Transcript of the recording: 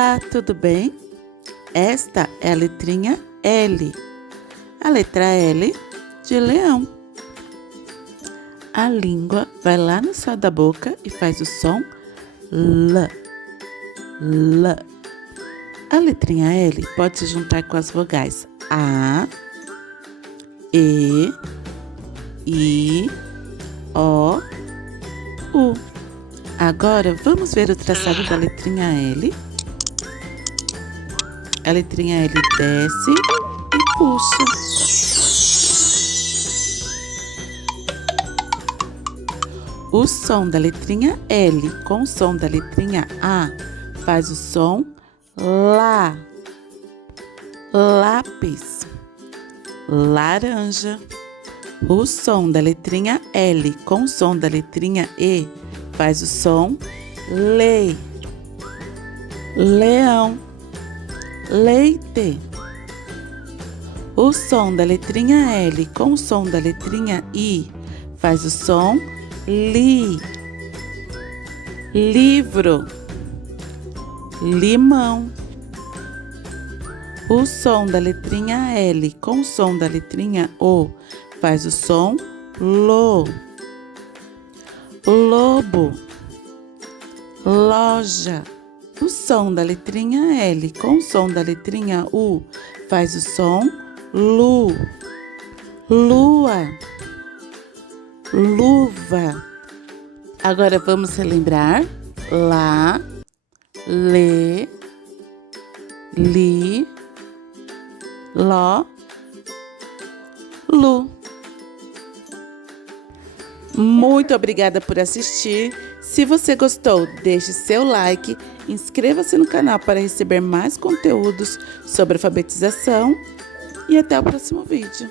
Olá, tudo bem? Esta é a letrinha L. A letra L de leão. A língua vai lá no céu da boca e faz o som L. L. A letrinha L pode se juntar com as vogais A, E, I, O, U. Agora vamos ver o traçado da letrinha L. A letrinha L desce e puxa. O som da letrinha L com o som da letrinha A faz o som Lá. Lápis. Laranja. O som da letrinha L com o som da letrinha E faz o som Lê. Leão. Leite. O som da letrinha L com o som da letrinha I faz o som Li. Livro. Limão. O som da letrinha L com o som da letrinha O faz o som Lo. Lobo. Loja. O som da letrinha L com o som da letrinha U faz o som Lu. Lua. Luva. Agora vamos relembrar. Lá, Lê, Li, Ló, Lu. Muito obrigada por assistir. Se você gostou, deixe seu like, inscreva-se no canal para receber mais conteúdos sobre alfabetização e até o próximo vídeo.